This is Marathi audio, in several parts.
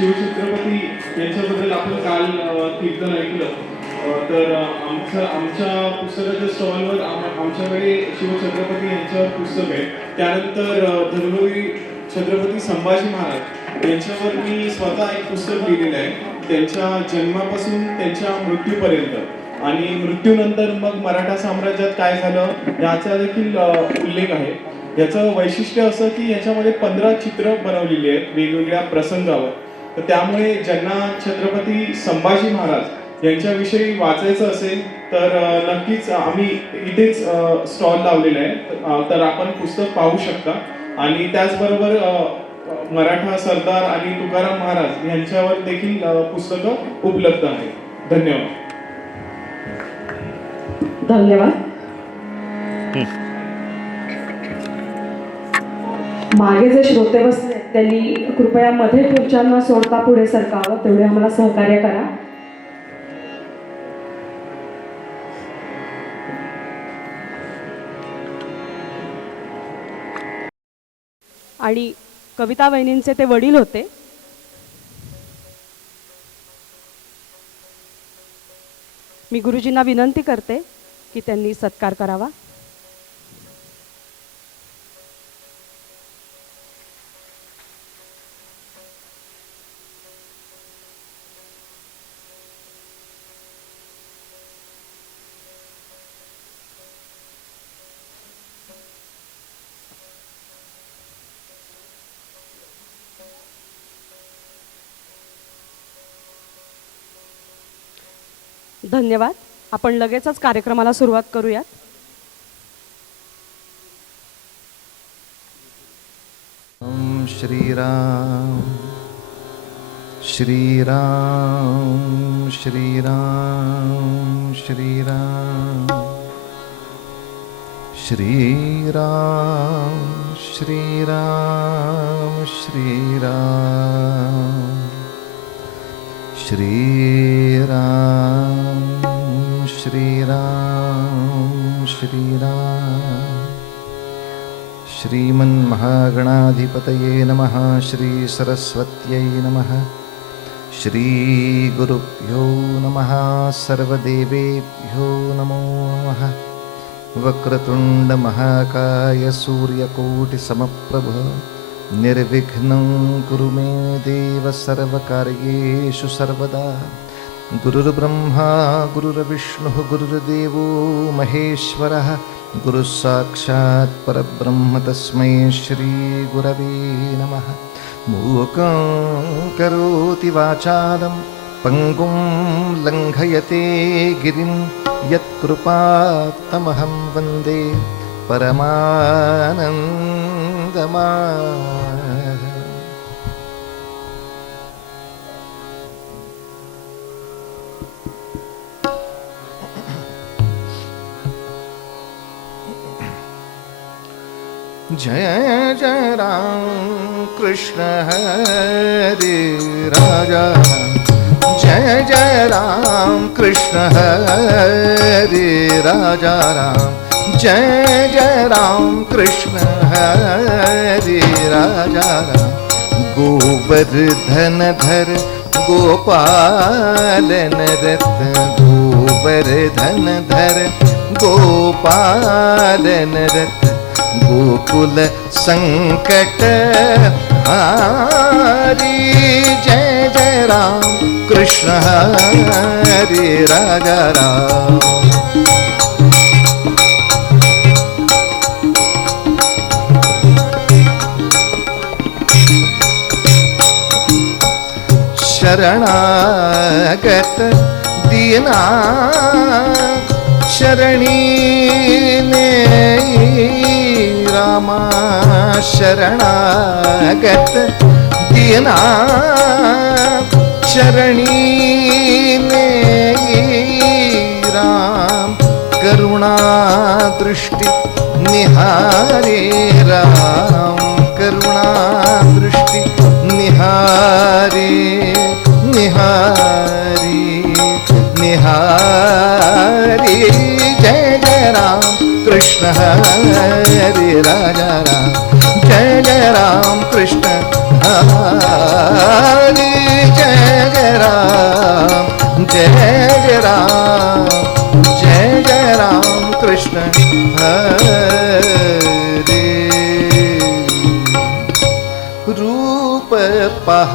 शिवछत्रपती यांच्याबद्दल आपण काल कीर्तन ऐकलं. तर आमच्या पुस्तकाच्या स्टॉलवर आमच्याकडे शिवछत्रपती यांच्यावर पुस्तक आहे. त्यानंतर धर्मवीर छत्रपती संभाजी महाराज यांच्यावर मी स्वतः एक पुस्तक लिहिलेलं आहे, त्यांच्या जन्मापासून त्यांच्या मृत्यूपर्यंत आणि मृत्यूनंतर मग मराठा साम्राज्यात काय झालं याचा देखील उल्लेख आहे. याचं वैशिष्ट्य असं की याच्यामध्ये 15 चित्र बनवलेली आहेत वेगवेगळ्या प्रसंगावर. तर त्यामुळे ज्यांना छत्रपती संभाजी महाराज यांच्याविषयी वाचायचं असेल तर नक्कीच आम्ही इथेच स्टॉल लावलेला आहे, तर आपण पुस्तक पाहू शकता. आणि त्याचबरोबर मराठा सरदार आणि तुकाराम महाराज यांच्यावर देखील पुस्तकं उपलब्ध आहेत. धन्यवाद. धन्यवाद. मागे जे श्रोते बसले त्यांनी कृपया मध्ये खुर्च्यांना सोडता पुढे सरकावं, तेवढे आम्हाला सहकार्य करा. आणि कविता वहिनींचे ते वडील होते. मी गुरुजींना विनंती करते की त्यांनी सत्कार करावा. धन्यवाद. आपण लगेचच कार्यक्रमाला सुरुवात करूयात. ओम श्रीराम श्रीराम श्रीराम श्रीराम श्रीराम श्रीराम श्रीराम श्रीराम श्रीराम श्रीराम. श्रीमन्महागणाधिपतये नमः. श्री सरस्वत्यै नमः. श्री गुरुभ्यो नमः. सर्वदेवेभ्यो नमो नमः. वक्रतुंड महाकाय सूर्यकोटिसमप्रभ निर्विघ्नं कुरु मे देव सर्वकार्येषु सर्वदा. गुरुर्ब्रह्मा गुरुर्विष्णुः गुरुर्देवो महेश्वरः. गुरुः साक्षात् परब्रह्म तस्मै श्री गुरवे नमः. मूकं करोति वाचालं पङ्गुं लङ्घयते गिरिं यत्कृपात्तमहं वन्दे परमानन्दमाधवम्. जय जय राम कृष्ण हरे राजा. जय जय राम कृष्ण हरे राजा राम. जय जय राम कृष्ण हरे राजा राम. गोवर्धन धर गोपालन रत. गोवर्धन धर गोपालन रत. गोकुल संकट हारी. जय जय राम कृष्ण हरे राजा राम. शरणागत दीना शरणी ने रामा. शरणागत दीना शरणी ने राम. करुणा दृष्टि निहारे राम. करुणा दृष्टि निहारे निहारी निहारी. जय जय राम कृष्ण हरे राजा राम. जय जय राम कृष्ण हरे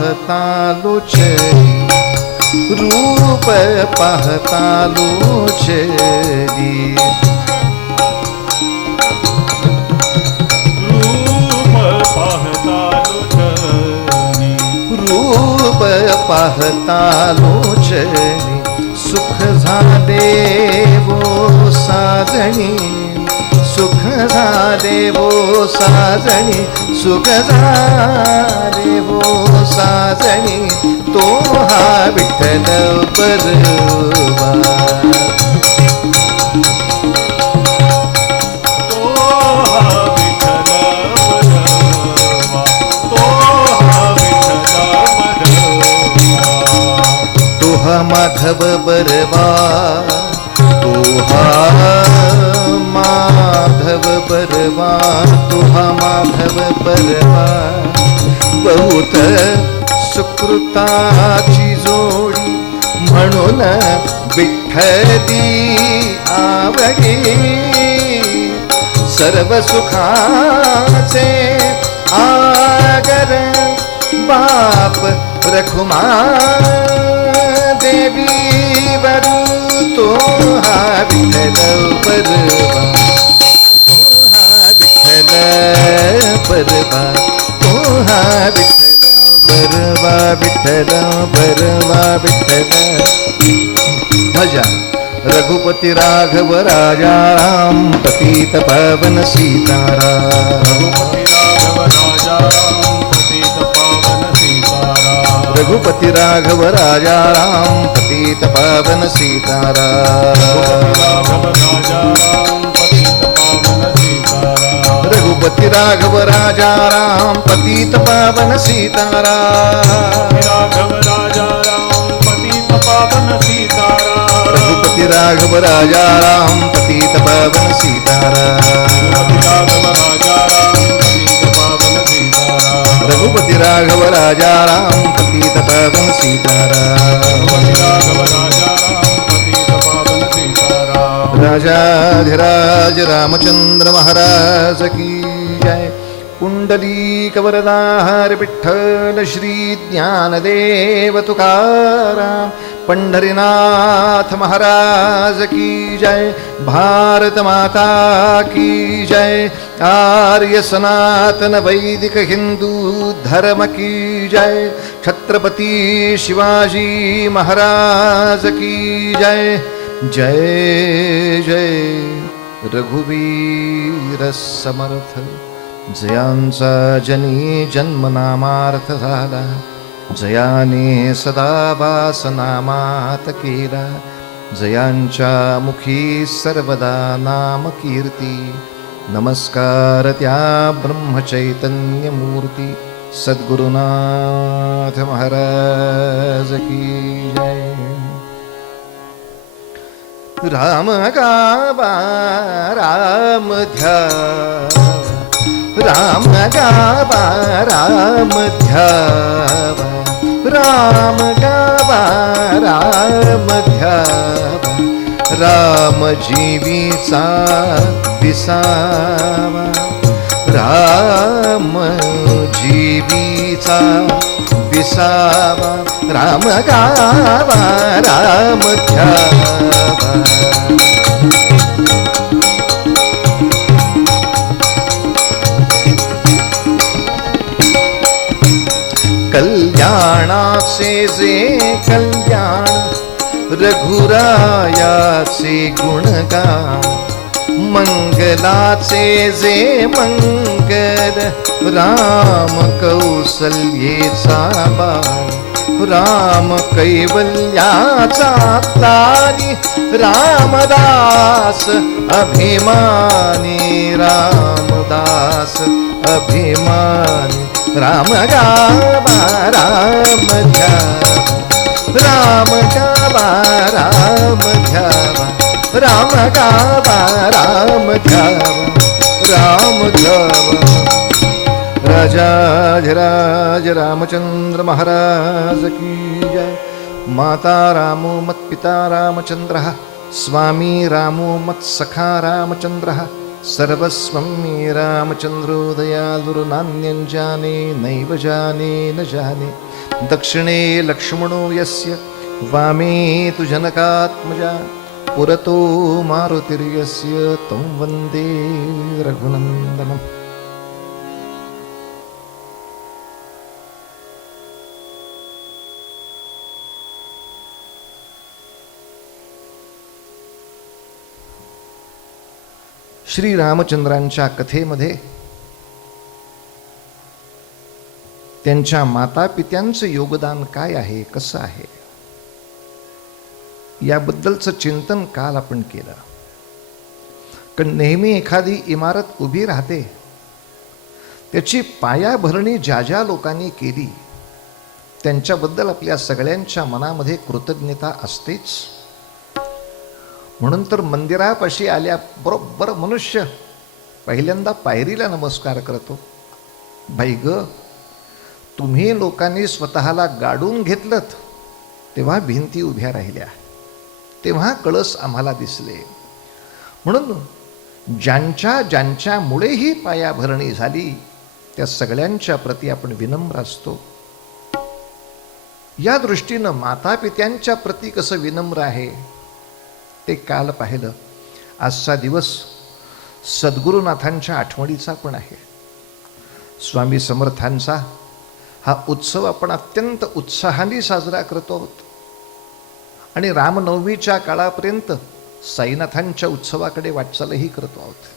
पाहता लोचरी रूप पाहता लोचरी रूप पाहता लोचनी सुख झाले वो साजणी सुख झाले वो साजणी सुख झाले वो साजणी तो हा विठ्ठल परवा माधव बरवा तुहा माधव बरवा तुहा माधव बरवा बहुत सुकृताची जोडी म्हणून विठ्ठली आवडी सर्व सुखाचे आगर बाप रखुमा देवी वरू तो हा विठ्ठल परवा तो हा विठ्ठल परवा तो हा विठ्ठल परवा विठ्ठल परवा विठ्ठल भजा रघुपती राघव राजा राम पतित पावन सीताराम रघुपती राघव राजा राम पतित पावन सीताराम रघुपती राघव राजा राम पतित पावन सीताराम रघुपती राघव राजा राम पतित पावन सीताराम रघुपती राघव राजा राम पतित पावन सीताराम राजाधिराज रामचंद्र महाराज की जय पुंडलीक वरदाहर विठ्ठल श्री ज्ञानदेव तुकाराम पंढरीनाथ महाराज की जय भारत माता की जय आर्य सनातन वैदिक हिंदू धर्म की जय छत्रपति शिवाजी महाराज की जय जय जय रघुवीर समर्थ जयांचा जनी जन्मनामार्थ झाला जयाने सदा वासनामात केला जयांच्या मुखी सर्वदा नाम कीर्ती नमस्कार त्या ब्रह्मचैतन्य मूर्ती सद्गुरुनाथ महाराज की जय राम गावा राम ध्यावा राम गावा राम ध्यावा राम गावा राम ध्यावा राम जीवीचा विसावा राम जीवीचा विसावा राम गावा राम ध्यावा कल्याणाचे जे कल्याण रघुरायाचे गुणगान मंगलाचे जे मंगल राम कौसल्येचा बाण राम कैवल्याचा तारी रामदास अभिमानी रामदास अभिमानी राम गावा राम ध्यावा राम गावा राम ध्यावा राम गावा राम ध्यावा राम ध्यावा राजाधिराज रामचंद्र महाराज की जय माता रामो मत्पिता रामचंद्रः स्वामी रामो मत्सखा रामचंद्रः सर्वस्वं मे रामचंद्रो दयालुर्नान्यं जाने नैव जाने न जाने दक्षिणे लक्ष्मणो यस्य वामे तु जनकात्मजा पुरतो मारुतिर्यस्य तं वन्दे रघुनन्दनम्. श्री रामचंद्रांच्या कथेमध्ये त्यांच्या मातापित्यांचं योगदान काय आहे, कसं आहे, याबद्दलचं चिंतन काल आपण केलं. कारण नेहमी एखादी इमारत उभी राहते, त्याची पायाभरणी ज्या ज्या लोकांनी केली त्यांच्याबद्दल आपल्या सगळ्यांच्या मनामध्ये कृतज्ञता असतेच. म्हणून तर मंदिरापाशी आल्याबरोबर मनुष्य पहिल्यांदा पायरीला नमस्कार करतो. बाई ग, तुम्ही लोकांनी स्वतःला गाडून घेतलत तेव्हा भिंती उभ्या राहिल्या, तेव्हा कळस आम्हाला दिसले. म्हणून ज्यांच्यामुळे ही पायाभरणी झाली त्या सगळ्यांच्या प्रती आपण विनम्र असतो. या दृष्टीनं मातापित्यांच्या प्रती कसं विनम्र आहे ते काल पाहिलं. आजचा दिवस सद्गुरुनाथांच्या आठवणीचा पण आहे. स्वामी समर्थांचा हा उत्सव आपण अत्यंत उत्साहाने साजरा करतो आहोत आणि रामनवमीच्या काळापर्यंत साईनाथांच्या उत्सवाकडे वाटचालही करतो आहोत.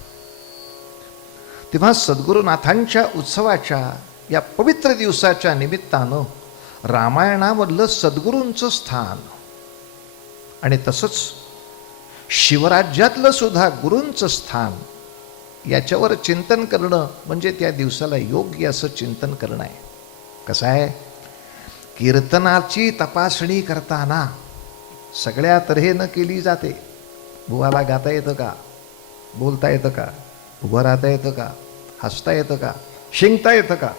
तेव्हा सद्गुरुनाथांच्या उत्सवाच्या या पवित्र दिवसाच्या निमित्तानं रामायणामधलं सद्गुरूंचं स्थान आणि तसंच शिवराज्यातलं सुद्धा गुरूंचं स्थान याच्यावर चिंतन करणं म्हणजे त्या दिवसाला योग्य असं चिंतन करणं आहे. कसं आहे, कीर्तनाची तपासणी करताना सगळ्या तऱ्हेनं केली जाते. बुवाला गाता येतं का, बोलता येतं का, उभं राहता येतं का, हसता येतं का, शिंकता येतं का,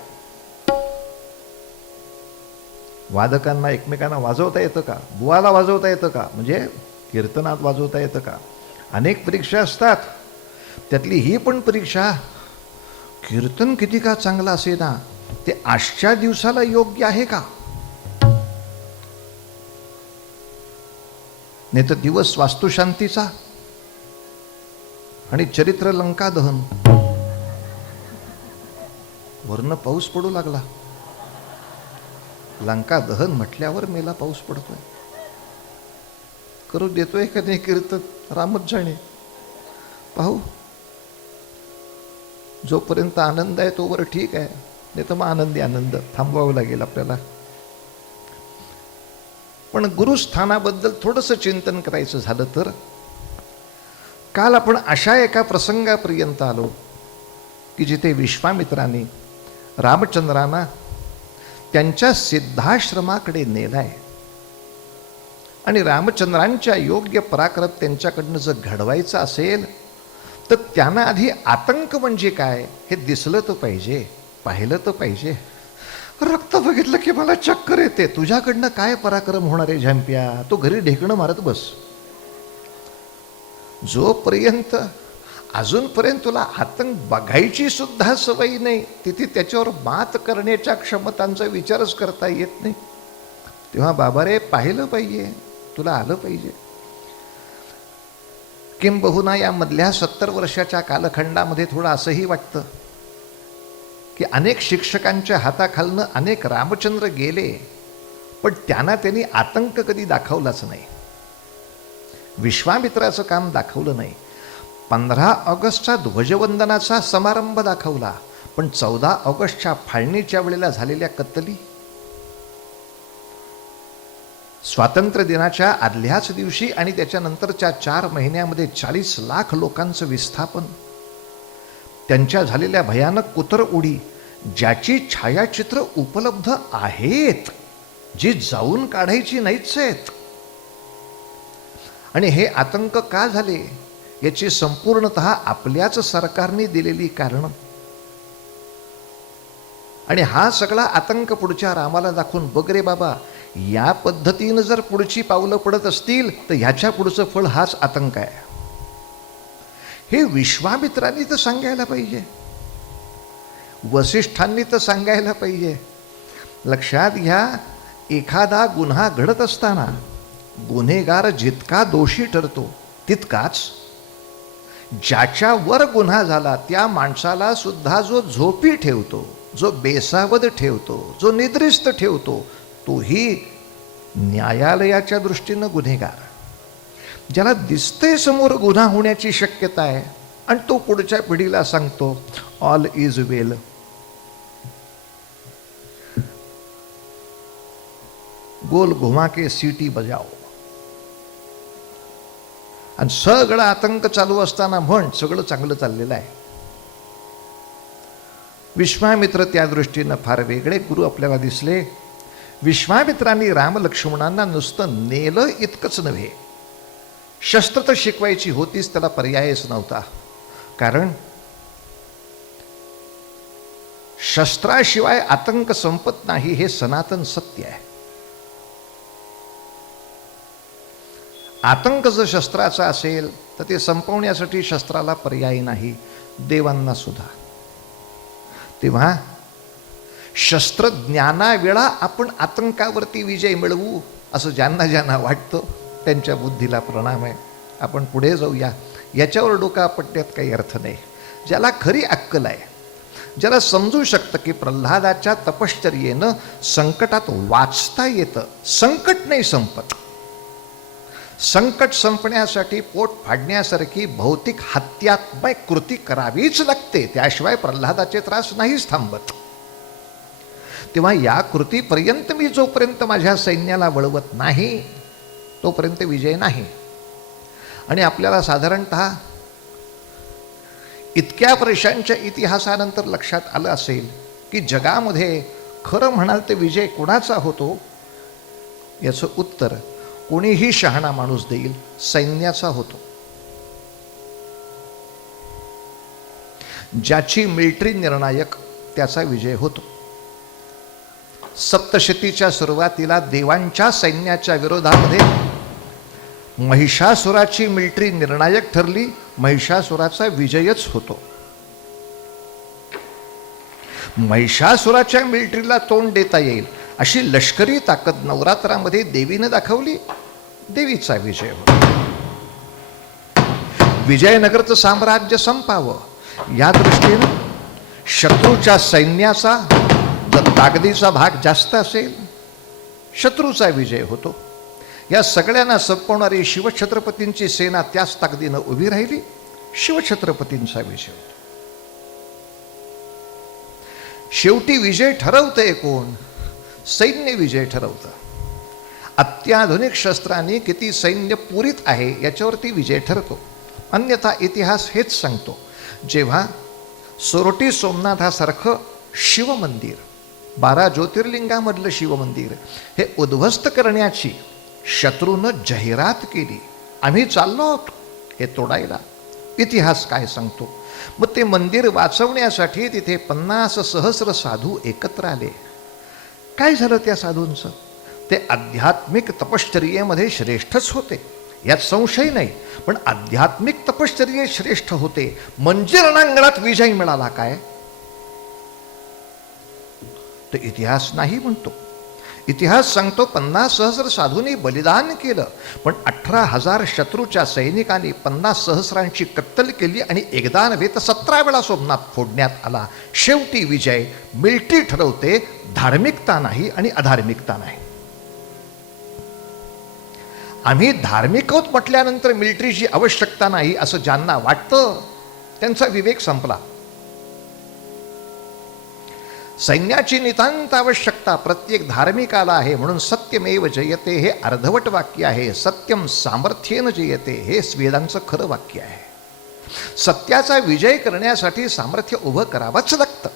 वादकांना एकमेकांना वाजवता येतं का, बुवाला वाजवता येतं का, म्हणजे कीर्तनात वाजवता येतं का. अनेक परीक्षा असतात, त्यातली ही पण परीक्षा कीर्तन किती का चांगलं असे ना ते आजच्या दिवसाला योग्य आहे का. नाही तर दिवस वास्तुशांतीचा आणि चरित्र लंका दहन, वरनं पाऊस पडू लागला. लंका दहन म्हटल्यावर मेला पाऊस पडतोय. करू देतोय का नाही कीर्तन रामच जाणे. पाहू, जोपर्यंत आनंद आहे तोवर ठीक आहे, नाही तर मग आनंदी आनंद थांबवावं लागेल आपल्याला. पण गुरुस्थानाबद्दल थोडंसं चिंतन करायचं झालं तर काल आपण अशा एका प्रसंगापर्यंत आलो की जिथे विश्वामित्राने रामचंद्रांना त्यांच्या सिद्धाश्रमाकडे नेलाय आणि रामचंद्रांच्या योग्य पराक्रम त्यांच्याकडनं जर घडवायचं असेल तर त्यांना आधी आतंक म्हणजे काय हे दिसलं तर पाहिजे, पाहिलं तर पाहिजे. रक्त बघितलं की मला चक्कर येते. तुझ्याकडनं काय पराक्रम होणार आहे झंप्या, तो घरी ढेकणं मारत बस. जोपर्यंत अजूनपर्यंत तुला आतंक बघायची सुद्धा सवय नाही, तिथे त्याच्यावर मात करण्याच्या क्षमतांचा विचारच करता येत नाही. तेव्हा बाबा रे, पाहिलं पाहिजे, तुला आलं पाहिजे. किंबहुना या मधल्या 70 वर्षाच्या कालखंडामध्ये थोडं असंही वाटतं की अनेक शिक्षकांच्या हाताखालनं अनेक रामचंद्र गेले, पण त्यांनी आतंक कधी दाखवलाच नाही. विश्वामित्राचं काम दाखवलं नाही. 15 ऑगस्टचा ध्वजवंदनाचा समारंभ दाखवला, पण 14 ऑगस्टच्या फाळणीच्या वेळेला झालेल्या कत्तली, स्वातंत्र्य दिनाच्या आदल्याच दिवशी आणि त्याच्यानंतरच्या 4 महिन्यामध्ये 40 लाख लोकांचं विस्थापन, त्यांच्या झालेल्या भयानक कुतर उडी, ज्याची छायाचित्र उपलब्ध आहेत, जी जाऊन काढायची नाहीच आहेत. आणि हे आतंक का झाले याची संपूर्णतः आपल्याच सरकारने दिलेली कारण. आणि हा सगळा आतंक पुढच्या रामाला दाखवून, बघ रे बाबा, या पद्धतीनं जर पुढची पावलं पडत असतील तर ह्याच्या पुढचं फळ हाच आतंक आहे. हे विश्वामित्रांनी तर सांगायला पाहिजे, वसिष्ठांनी तर सांगायला पाहिजे. लक्षात घ्या, एखादा गुन्हा घडत असताना गुन्हेगार जितका दोषी ठरतो तितकाच ज्याच्यावर गुन्हा झाला त्या माणसाला सुद्धा जो झोपी ठेवतो, जो बेसावध ठेवतो, जो निद्रिस्त ठेवतो, तोही न्यायालयाच्या दृष्टीनं गुन्हेगार. ज्याला दिसतंय समोर गुन्हा होण्याची शक्यता आहे आणि तो पुढच्या पिढीला सांगतो ऑल इज वेल. गोल घुमा के सीटी बजाओ. आणि सगळं आतंक चालू असताना म्हण सगळं चांगलं चाललेलं आहे. विश्वामित्र त्या दृष्टीनं फार वेगळे गुरु आपल्याला दिसले. विश्वामित्रांनी रामलक्ष्मणांना नुसतं नेलं इतकंच नव्हे, शस्त्र तर शिकवायची होतीच, त्याला पर्यायच नव्हता. कारण शस्त्राशिवाय आतंक संपत नाही हे सनातन सत्य आहे. आतंक जर शस्त्राचा असेल तर ते संपवण्यासाठी शस्त्राला पर्याय नाही, देवांना सुद्धा. तेव्हा शस्त्रज्ञानावेळा आपण आतंकावरती विजय मिळवू असं ज्यांना ज्यांना वाटतं त्यांच्या बुद्धीला प्रणाम आहे. आपण पुढे जाऊया. याच्यावर डोका आपटण्यात काही अर्थ नाही. ज्याला खरी अक्कल आहे, ज्याला समजू शकतं की प्रल्हादाच्या तपश्चर्येनं संकटात वाचता येतं, संकट नाही संपत. संकट संपण्यासाठी पोट फाडण्यासारखी भौतिक हत्यात्मक कृती करावीच लागते, त्याशिवाय प्रल्हादाचे त्रास नाहीच थांबत. तेव्हा या कृतीपर्यंत मी जोपर्यंत माझ्या सैन्याला वळवत नाही तोपर्यंत विजय नाही. आणि आपल्याला साधारणतः इतक्या वर्षांच्या इतिहासानंतर लक्षात आलं असेल की जगामध्ये खरं म्हणाल तर विजय कोणाचा होतो याचं उत्तर कोणीही शहाणा माणूस देईल, सैन्याचा होतो. ज्याची मिलिटरी निर्णायक त्याचा विजय होतो. सप्तशतीच्या सुरुवातीला देवांच्या सैन्याच्या विरोधामध्ये महिषासुराची मिलिटरी निर्णायक ठरली, महिषासुराचा विजयच होतो. महिषासुराच्या मिलिटरीला तोंड देता येईल अशी लष्करी ताकद नवरात्रामध्ये देवीनं दाखवली, देवीचा विजय होतो. विजयनगरचं साम्राज्य संपावं या दृष्टीनं शत्रूच्या सैन्याचा जर ताकदीचा भाग जास्त असेल शत्रूचा विजय होतो. या सगळ्यांना संपवणारी शिवछत्रपतींची सेना त्याच ताकदीनं उभी राहिली, शिवछत्रपतींचा विजय होतो. शेवटी विजय ठरवतंय कोण? सैन्य विजय ठरवतं. अत्याधुनिक शस्त्रांनी किती सैन्य पुरीत आहे याच्यावरती विजय ठरतो. अन्यथा इतिहास हेच सांगतो, जेव्हा सोरटी सोमनाथासारखं शिवमंदिर, 12 ज्योतिर्लिंगामधलं शिवमंदिर हे उद्ध्वस्त करण्याची शत्रूनं जाहिरात केली, आम्ही चाललो आहोत हे तोडायला, इतिहास काय सांगतो? मग ते मंदिर वाचवण्यासाठी तिथे 50 सहस्र साधू एकत्र आले. काय झालं त्या साधूंचं? ते आध्यात्मिक तपश्चर्येमध्ये श्रेष्ठच होते, यात संशय नाही, पण आध्यात्मिक तपश्चर्ये श्रेष्ठ होते म्हणजे रणांगणात विजय मिळाला काय? तर इतिहास नाही म्हणतो. इतिहास सांगतो 50,000 साधूंनी बलिदान केलं, पण 18,000 शत्रूच्या सैनिकांनी 50,000 कत्तल केली आणि एकदा नव्हे तर 17 वेळा सोमनाथ फोडण्यात आला. शेवटी विजय मिलिटरी ठरवते, धार्मिकता नाही आणि अधार्मिकता नाही. आम्ही धार्मिक आहोत म्हटल्यानंतर मिलिटरीची आवश्यकता नाही असं ज्यांना वाटतं त्यांचा विवेक संपला. सैन्याची नितांत आवश्यकता प्रत्येक धार्मिकाला आहे, म्हणून सत्यमेव जयते हे अर्धवट वाक्य आहे, सत्यम सामर्थ्येन जयते हे वेदांचं खरं वाक्य आहे. सत्याचा विजय करण्यासाठी सामर्थ्य उभं करावंच लागतं.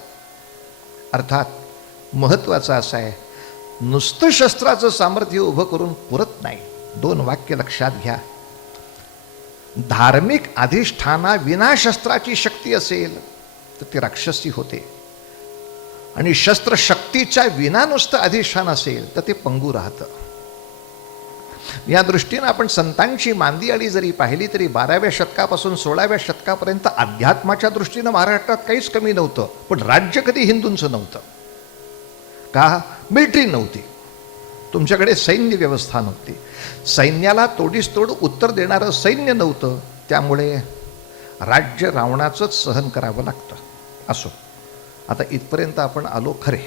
अर्थात महत्त्वाचं असं आहे, नुसतं शस्त्राचं सामर्थ्य उभं करून पुरत नाही. 2 वाक्य लक्षात घ्या. धार्मिक अधिष्ठाना विना शस्त्राची शक्ती असेल तर ती राक्षसी होते, आणि शस्त्र शक्तीच्या विना नुसतं अधिष्ठान असेल तर ते पंगू राहतं. या दृष्टीनं आपण संतांची मांदियाळी जरी पाहिली तरी 12व्या शतकापासून 16व्या शतकापर्यंत अध्यात्माच्या दृष्टीनं महाराष्ट्रात काहीच कमी नव्हतं, पण राज्य कधी हिंदूंचं नव्हतं. का? मिलिटरी नव्हती, तुमच्याकडे सैन्य व्यवस्था नव्हती, सैन्याला तोडीस तोड उत्तर देणारं सैन्य नव्हतं, त्यामुळे राज्य रावणाचंच सहन करावं लागतं. असो, आता इथपर्यंत आपण आलो खरे.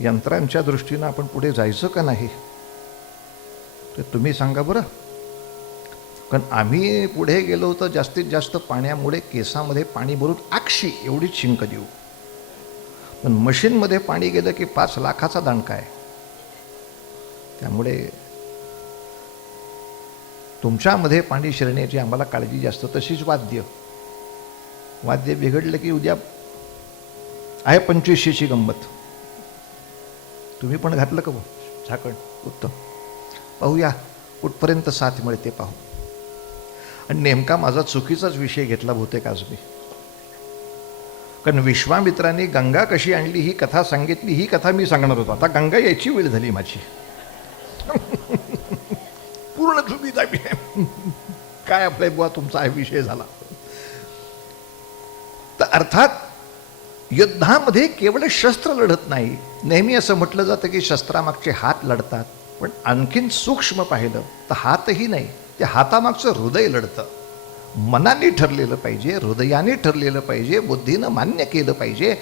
यंत्रांच्या दृष्टीनं आपण पुढे जायचं का नाही ते तुम्ही सांगा बरं. कारण आम्ही पुढे गेलो तर जास्तीत जास्त पाण्यामुळे केसामध्ये पाणी भरून आक्षी एवढीच शिंक देऊ, पण मशीनमध्ये पाणी गेलं की 5 लाखाचा दणका आहे. त्यामुळे तुमच्यामध्ये पाणी शिरण्याची आम्हाला काळजी जास्त. तशीच वाद्य बिघडलं की उद्या आहे 25ची गंमत. तुम्ही पण घातलं का झाकण? उत्तम. पाहूया कुठपर्यंत साथ मिळते पाहू. आणि नेमका माझा चुकीचाच विषय घेतला बहुतेक आज मी, कारण विश्वामित्रांनी गंगा कशी आणली ही कथा सांगितली. ही कथा मी सांगणार होतो, आता गंगा यायची वेळ झाली माझी. पूर्ण चुकीचा विषय. काय आपल्या बुवा तुमचा हा विषय झाला. तर अर्थात युद्धामध्ये केवळ शस्त्र लढत नाही. नेहमी असं म्हटलं जातं की शस्त्रामागचे हात लढतात, पण आणखीन सूक्ष्म पाहिलं तर हातही नाही, त्या हातामागचं हृदय लढतं. मनाने ठरलेलं पाहिजे, हृदयाने ठरलेलं पाहिजे, बुद्धीनं मान्य केलं पाहिजे.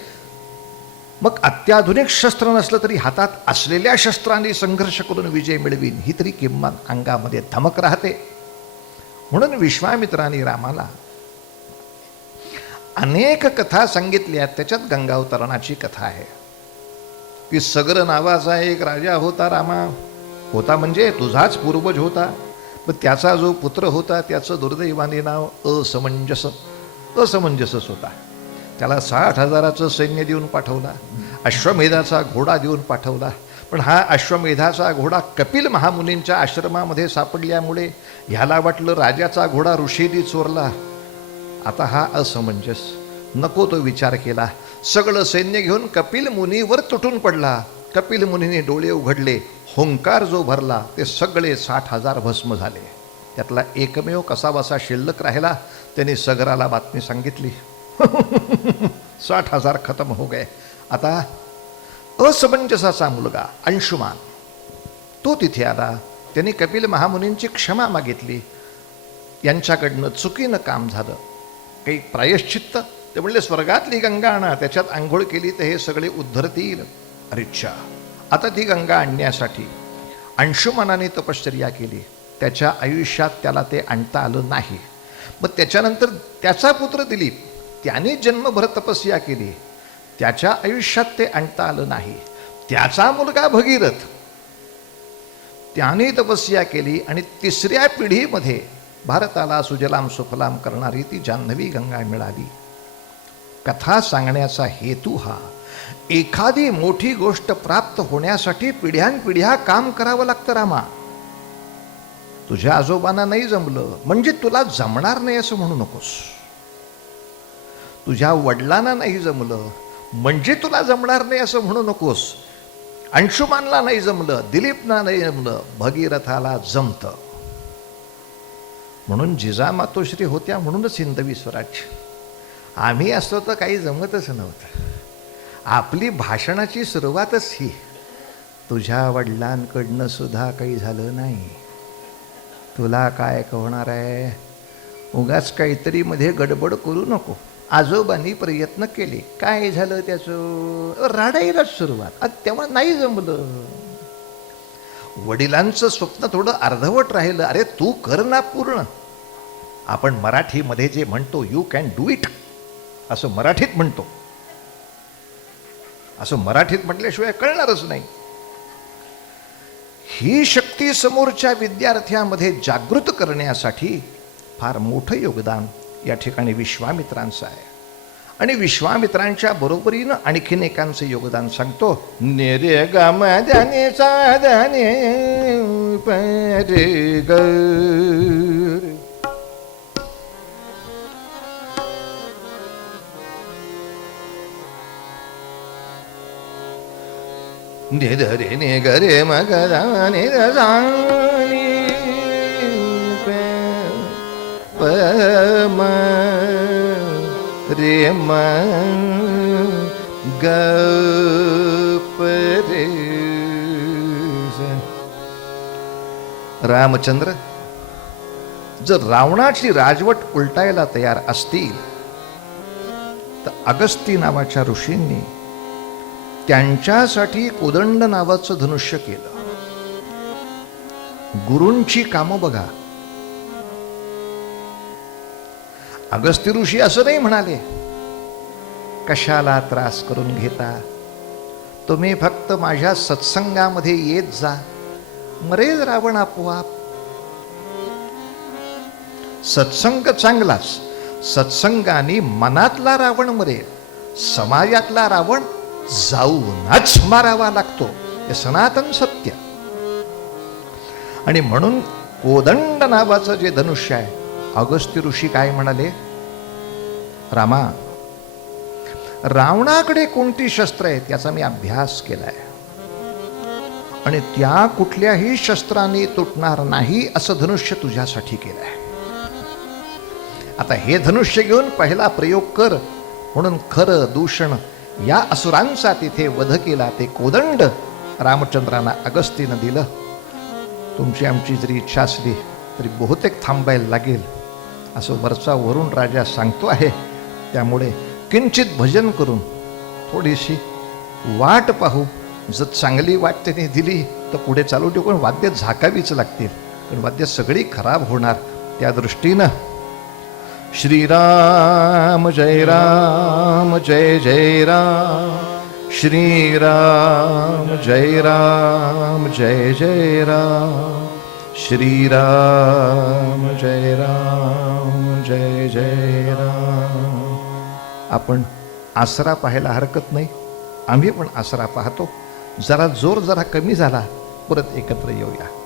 मग अत्याधुनिक शस्त्र नसलं तरी हातात असलेल्या शस्त्राने संघर्ष करून विजय मिळवीन ही तरी किंमत अंगामध्ये धमक राहते. म्हणून विश्वामित्राने रामाला अनेक कथा सांगितल्या. त्याच्यात गंगावतरणाची कथा आहे की सगर नावाचा एक राजा होता. रामा होता म्हणजे तुझाच पूर्वज होता, पण त्याचा जो पुत्र होता त्याचं दुर्दैवाने नाव असमंजसच होता. त्याला 60,000चं सैन्य देऊन पाठवला, अश्वमेधाचा घोडा देऊन पाठवला, पण हा अश्वमेधाचा घोडा कपिल महामुनींच्या आश्रमामध्ये सापडल्यामुळे ह्याला वाटलं राजाचा घोडा ऋषीनी चोरला. आता हा असमंजस नको तो विचार केला. सगळं सैन्य घेऊन कपिल मुनीवर तुटून पडला. कपिल मुनीने डोळे उघडले, हुंकार जो भरला ते सगळे 60,000 भस्म झाले. त्यातला एकमेव कसाबसा शिल्लक राहिला. त्याने सगराला बातमी सांगितली, 60,000 खतम हो गए. आता असमंजसाचा मुलगा अंशुमान तो तिथे आला. त्याने कपिल महामुनींची क्षमा मागितली. यांच्याकडनं चुकीनं काम झालं, काही प्रायश्चित्त. ते म्हणले स्वर्गातली गंगा आणा, त्याच्यात आंघोळ केली तर हे सगळे उद्धरतील. अरेच्छा. आता ती गंगा आणण्यासाठी अंशुमनाने तपश्चर्या केली. त्याच्या आयुष्यात त्याला ते आणता आलं नाही. मग त्याच्यानंतर त्याचा पुत्र दिलीप, त्याने जन्मभर तपस्या केली. त्याच्या आयुष्यात ते आणता आलं नाही. त्याचा मुलगा भगीरथ, त्याने तपस्या केली आणि 3ऱ्या पिढीमध्ये भारताला सुजलाम सुफलाम करणारी ती जान्हवी गंगा मिळाली. कथा सांगण्याचा हेतू हा, एखादी मोठी गोष्ट प्राप्त होण्यासाठी पिढ्यानपिढ्या काम करावं लागतं. रामा, तुझ्या आजोबांना नाही जमलं म्हणजे तुला जमणार नाही असं म्हणू नकोस. तुझ्या वडिलांना नाही जमलं म्हणजे तुला जमणार नाही असं म्हणू नकोस. अंशुमानला नाही जमलं, दिलीपला नाही जमलं, भगीरथाला जमतं. म्हणून जिजामातोश्री होत्या म्हणूनच हिंदवी स्वराज्य. आम्ही असतो तर काही जमतच नव्हतं. आपली भाषणाची सुरुवातच ही, तुझ्या वडिलांकडनं सुद्धा काही झालं नाही, तुला काय होणार आहे. उगाच काहीतरी मध्ये गडबड करू नको. आजोबांनी प्रयत्न केले, काय झालं त्याचं, राडाईलाच सुरुवात. तेव्हा नाही जमलं. वडिलांचं स्वप्न थोडं अर्धवट राहिलं. अरे तू कर ना पूर्ण. आपण मराठीमध्ये जे म्हणतो यू कॅन डू इट, असं मराठीत म्हणतो. असं मराठीत म्हटल्याशिवाय कळणारच नाही. ही शक्ती समोरच्या विद्यार्थ्यामध्ये जागृत करण्यासाठी फार मोठं योगदान या ठिकाणी विश्वामित्रांचं आहे. आणि विश्वामित्रांच्या बरोबरीनं आणखीन एकांचं योगदान सांगतो. नेरे गम ध्याने साधने परे ग, ने धरे ने गरे मगदाने रजानी प म रे म गपरे. रामचंद्र जर रावणाची राजवट उलटायला तयार असतील तर अगस्ती नावाच्या ऋषींनी त्यांच्यासाठी कोदंड नावाचं धनुष्य केलं. गुरूंची कामं बघा. अगस्ती ऋषी असं नाही म्हणाले, कशाला त्रास करून घेता, तुम्ही फक्त माझ्या सत्संगामध्ये येत जा, मरेल रावण आपोआप. सत्संग चांगलाच, सत्संगाने मनातला रावण मरेल, समाजातला रावण जाऊनच मारावा लागतो, हे सनातन सत्य. आणि म्हणून कोदंड नावाचं जे धनुष्य आहे, अगस्ती ऋषी काय म्हणाले, रामा रावणाकडे कोणती शस्त्र आहेत याचा मी अभ्यास केलाय आणि त्या कुठल्याही शस्त्राने तुटणार नाही असं धनुष्य तुझ्यासाठी केलंय. आता हे धनुष्य घेऊन पहिला प्रयोग कर. म्हणून खरं दूषण या असुरांचा तिथे वध केला. ते कोदंड रामचंद्रांना अगस्तीनं दिलं. तुमची आमची जरी इच्छा असली तरी बहुतेक थांबायला लागेल असं वरचा वरून राजा सांगतो आहे. त्यामुळे किंचित भजन करून थोडीशी वाट पाहू. जर चांगली वाट त्याने दिली तर पुढे चालू ठेवून वाद्य झाकावीच लागतील, पण वाद्य सगळी खराब होणार. त्या दृष्टीनं श्रीराम जय राम जय जय राम, श्रीराम जय राम जय जय राम, श्रीराम जय राम जय जय राम. आपण आसरा पाहायला हरकत नाही. आम्ही पण आसरा पाहतो. जरा जोर जरा कमी झाला, परत एकत्र येऊया.